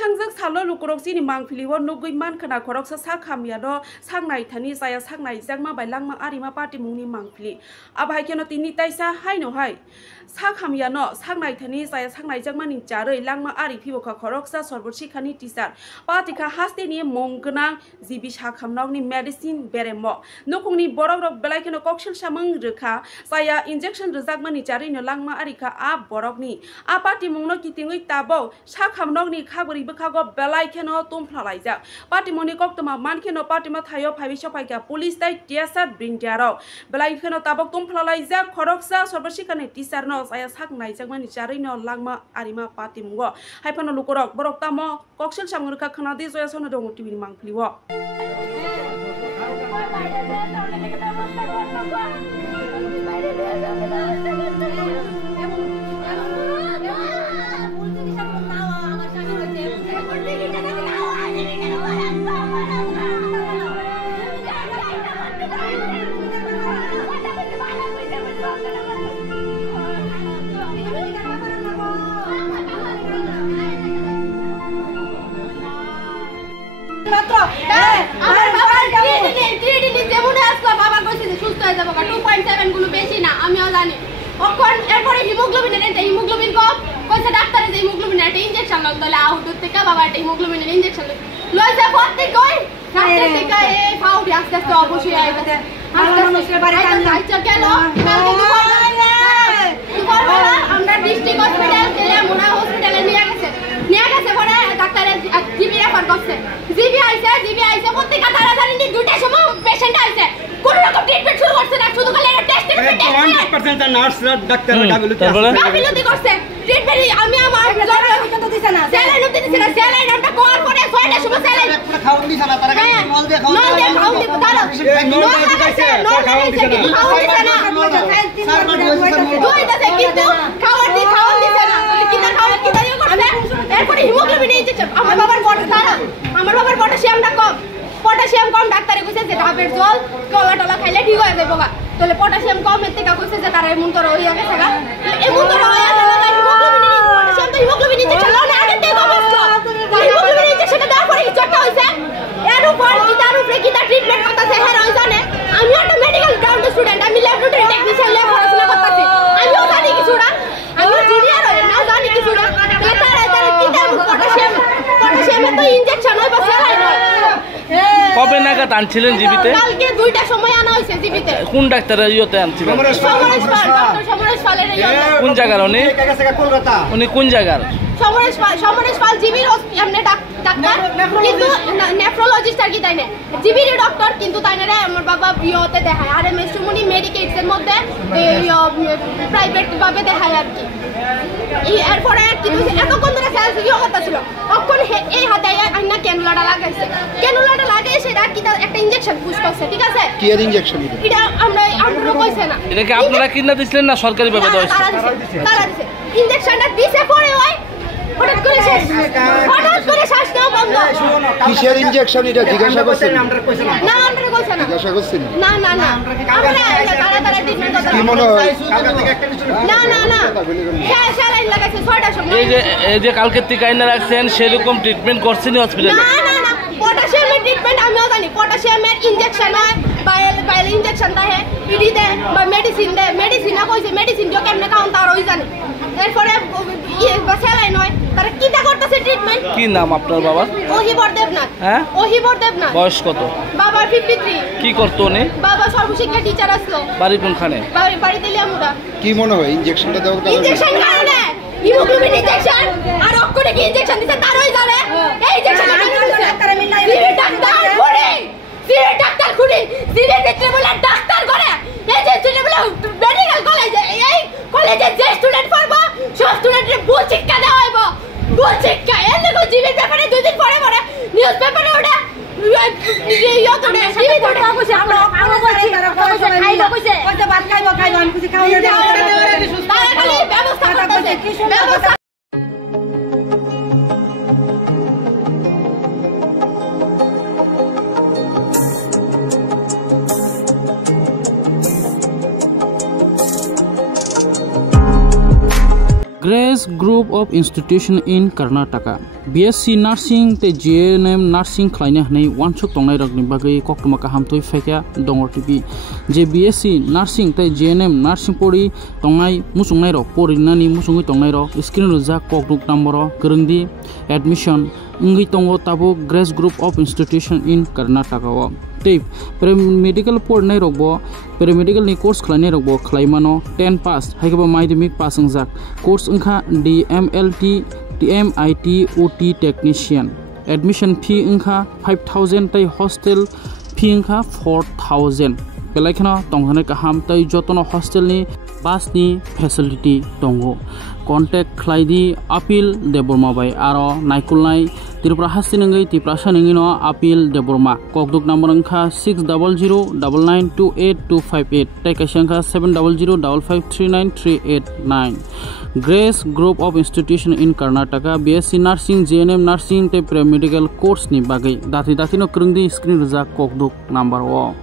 थांजों सालो लुकुरक सिनि मांफिलिव नुगै मान खोना खरक सा खामियानो सांनाय थानि जाया सांनाय जांमा बायलांमा आरिमा पार्टी मुंनि मांफिलि आबाहाय केनो तिनि ताइसा हायनो हाय सा खामियानो सांनाय थानि जाया सांनाय जांमा नि चारै लांमा आरि फिबखा खरक सा सर्बशिखानि टिचार पार्टीखा हास्तेनि मंगना जिबि सा खामनावनि मेडिसिन बेरेमो नखुंनि बरक रक बेलाय केनो कक्सिल सामंग रोखा जाया इंजेक्शन रजाकमानि चारैनो लांमा आरिखा आ बरकनि आ पार्टी मुंनो कितिङै ताबौ सा खामनावनि खाबरि बखागो बेलाय केनो तुमफ्लालायजा पार्टी मुंनि कक्तमा मान केनो पार्टी मा थायो फाइबिसो फाइका पुलिस दाय टियासा ब्रिंजाराव बेलाय केनो ताबक तुमफ्लालायजा खरकसा सर्बशिखानि टिचार नो जाया साक नायजाकमानि चारैनो लांमा आरिमा पार्टी मुंगो हायफानो लुकुरक बरक तामो कक्सिल सामंग रोखा खोनादि जया सनो दङ टिभिनि मांफिलिव হিমোগ্লোবিন কম কইছে ডাক্তারে যে হিমোগ্লোবিন একটা ইনজেকশন লন দলে আউট থেকে বাবা একটা হিমোগ্লোবিন ইনজেকশন লইছে পড়তে কই ডাক্তার থেকে এই ফাউডি আস্তে আস্তে অবশ্যই আইছে আস্তে আস্তে বাড়ি আইছে কেন আমরা ডিস্ট্রিক্ট হসপিটাল তেলে মোনা হসপিটালে নিয়ে গেছে পরে ডাক্তারে জিবি রেফার করছে জিবি আইছে প্রত্যেক তাড়াতাড়ি দুইটা সময় পেশেন্ট আইছে কোন রকম ট্রিটমেন্ট শুরু করছে না শুধু খালি টেস্ট 100% নার্স ডাক্তার গাফিলতি করছে ট্রিটমেন্ট আমি আমার জরুরি দিছে না স্যালাইন দিছে না স্যালাইন আমরা কল করে 6টা সময় স্যালাইন খাওন দিছ না তারা নল দিয়ে খাওন তারা নল দিছে খাওন দিছে না দুইটাতে কিন্তু খাওন দিছে না কিনা খাওন কিনা করছে এরপরে হিমোগ্লোবিন ইনজেকশন আমার বাবার পটাশিয়াম কম ডাক্তারে কইছে যে ডাবের জল টলা খাইলে ঠিক হয়ে যাবে তাহলে পটাশিয়াম কম এর থেকে কইছে যে তার এমন তো হইয়া গেছে গা এমন তো হইয়া গেল হিমোগ্লোবিন ইনজেকশন লাও না আগে থেকে কমছলো হিমোগ্লোবিন ইনজেকশন দেওয়ার পরে চটটা হইছে এর উপর কিতার উপরে কিতা ট্রিটমেন্ট করতেছে হ্যাঁ রই জানে আমি একটা মেডিকেল গ্রাউন্ড স্টুডেন্ট আমি ল্যাবরেটরি টেকনিশিয়ান লে পড়াশোনা করতেছি আমিও জানি কিছুটা আমি জুনিয়র হই না জানি কিছুটা তারা কিতা পটাশিয়াম তো ইনজেকশন হয় বা স্যালাইন হয় কবে নাগাদ আনছিলেন জিবিতে? কালকে 2টার সময় আনা হইছে জিবিতে। কোন ডাক্তারের ইয়েতে আনছিলেন? সমরেশ পালের ইয়েতে। কোন জায়গার উনি? কলকাতা। উনি কোন জায়গার? সমরেশ পাল জিবির এমনি ডাক্তার কিন্তু নেফ্রোলজিস্ট আর কি তাই না জিবির ডক্টর কিন্তু তাই না আমার বাবা ইয়েতে দেখায় আর এমএস সুমনি মেডিকেটস এর মধ্যে প্রাইভেট ভাবে দেখায় আর কি এরপরে কিন্তু এতক্ষণ ধরে সেলস ইয়ে করতেছিল তখন এই হাতে আইনা ক্যানুলাটা লাগাইছে ক্যানুলাটা লাগিয়ে সেটা কি একটা ইনজেকশন পুশ করছে ঠিক আছে কি এর ইনজেকশন এটা আমরা কইছে না এটা কি আপনারা কিনা দিছিলেন না সরকারি ভাবে দেওয়া হইছে তারা দিছে ইনজেকশনটা দিছে পরে ওই হঠাৎ করে শ্বাস নেওয়া বন্ধ কিসের ইনজেকশন এটা জিজ্ঞাসা করছেন না আমরা কইছে না জিজ্ঞাসা করছেন না আমরা তারা ট্রিটমেন্ট করতে কি মনে হয় কালকে থেকে একটা না স্যালাইন লাগাইছে 6টার সময় এই যে কালকে থেকে আইনা রাখছেন সেরকম ট্রিটমেন্ট করছেন হসপিটালে না পটাশিয়ামের ট্রিটমেন্ট আমিও জানি পটাশিয়ামের ইনজেকশন হয় বাইল ইনজেকশন দেয় পিডি দেয় বা মেডিসিন না কইছে মেডিসিন দিও কেমনে খাওন তার ওই জানি এরপরে স্যালাইন হয় তারা কিটা করতেছে ট্রিটমেন্ট কি নাম আপনার বাবা? ওহিবর দেবনাথ। হ্যাঁ ওহিবর দেবনাথ। বয়স কত? বাবা 53। কি করতো উনি? বাবা সর্বশিক্ষা টিচার আসলো। বাড়ি কোনখানে? বাড়ি তেলিয়ামুড়া। কি মনে হয় ইনজেকশনটা দেওয়ার কারণে? ইনজেকশন কারণে হিমোগ্লোবিন ইনজেকশন আর অক্ষরে কি ইনজেকশন দিছে তারই জানে এই ইনজেকশনটা দিছে ডাক্তার মিলাই ডাক্তার খুনি সিরে ভিতরে বলে ডাক্তার করে এই যে সিরে বলে মেডিকেল কলেজে এই কলেজে যে স্টুডেন্ট পড়বো সব স্টুডেন্টের ভুল শিক্ষা দেওয়া হইব ভুল শিক্ষা এর লোক জিবির ব্যাপারে 2 দিন পরে নিউজ পেপারে ওটা ইয়ে তো না জিবি তো কইছে আমরা বলছি খাইলো কইছে কইছে ভাত খাইবো আমি কিছু খাওয়া তারা খালি ব্যবস্থা করতেছে ব্যবস্থা grace group of Institution in Karnataka. BSc Nursing te GNM Nursing khlaina hnei wansuk tongnai rokni bagai koktuma kahamtoi faika dongor tibi. Je BSc Nursing te GNM Nursing pori tongnai musungnai rok porinani musungui tongnai rok screen rojak kokduk number kerengdi admission ngui tongo tabo Grace Group of Institution in Karnataka o. Tip paramedical pornai rokbo paramedical ni course khlainai rokbo khlaimano 10 pass haikaba maidemik pass ungjak course ungkha DMLT TMIT OT technician admission fee ungkha 5000 tai hostel fee ungkha 4000 belaikana tonghane kaham tai jotono hostel ni bus ni facility tongo contact khlaidi apil deborma bai aro naikulnai Tripura hasinangai Tripura no apil deborma kokduk number angkha 6009928258 tai kaisangkha 7005539389 Grace Group of Institution in Karnataka BSc Nursing GNM Nursing te paramedical course ni bagai dati no krungdi screen rojak kokduk number o